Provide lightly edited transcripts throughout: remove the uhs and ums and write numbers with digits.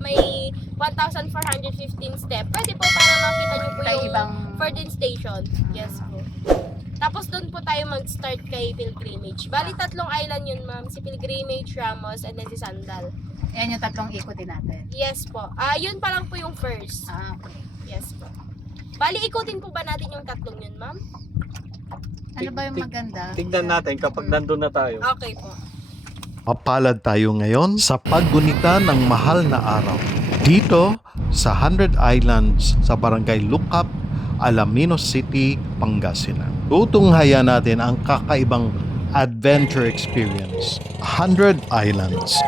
may 1,415 step. Pwede po para makita nyo po yung Ferdinand Station. Yes po. Tapos doon po tayo mag-start kay Pilgrimage. Bali, 3 island yun, ma'am. Si Pilgrimage, Ramos, and then si Sandal. Yan yung 3 ikutin natin. Yes po. Yun pa lang po yung first. Okay. Yes po. Bali, ikutin po ba natin yung 3 yun, ma'am? Ano ba yung maganda? Tignan natin kapag nandun na tayo. Okay po. Mapalad tayo ngayon sa paggunita ng mahal na araw. Dito sa 100 Islands sa Barangay Lukap, Alaminos City, Pangasinan. Tutunghayan natin ang kakaibang adventure experience. 100 Islands.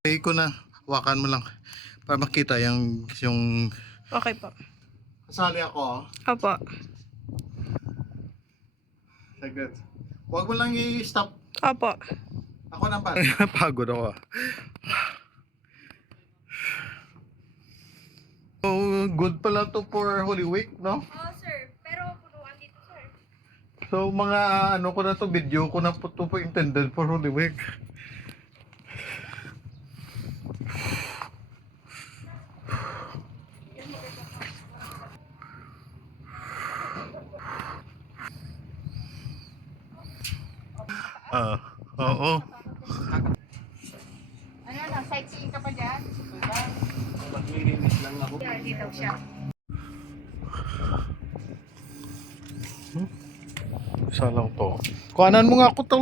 Play ko na. Hawakan mo lang para makita yung Okay po. kasali ako. Opo. Saglit. Huwag mo lang i-stop. Opo. Ako na pa. Pagod ako. Oh, good pala to for Holy Week, no? Oh, sir. Pero punuan dito, sir. So mga ano ko na to, video ko na po to po intended for Holy Week. Oo. Ano na, sightseeing ka pa dyan? Maglilinis lang ako. Hindi daw siya. Isa lang to. Kuhanan mo nga ako to.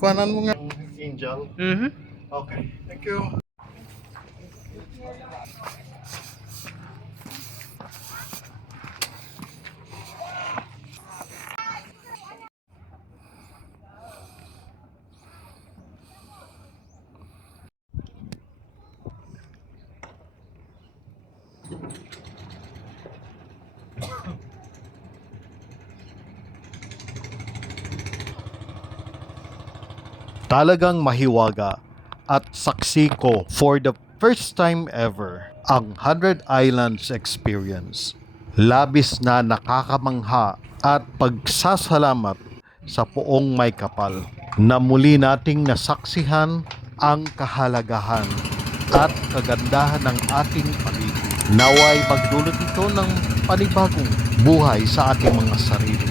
Kuhanan mo nga. Angel. Mm-hmm. Okay. Thank you. Talagang mahiwaga at saksi ko for the first time ever ang 100 Islands experience. Labis na nakakamangha at pagsasalamat sa Poong May Kapal na muli nating nasaksihan ang kahalagahan at kagandahan ng ating paligid. Naway magdulot ito ng panibagong buhay sa ating mga sarili.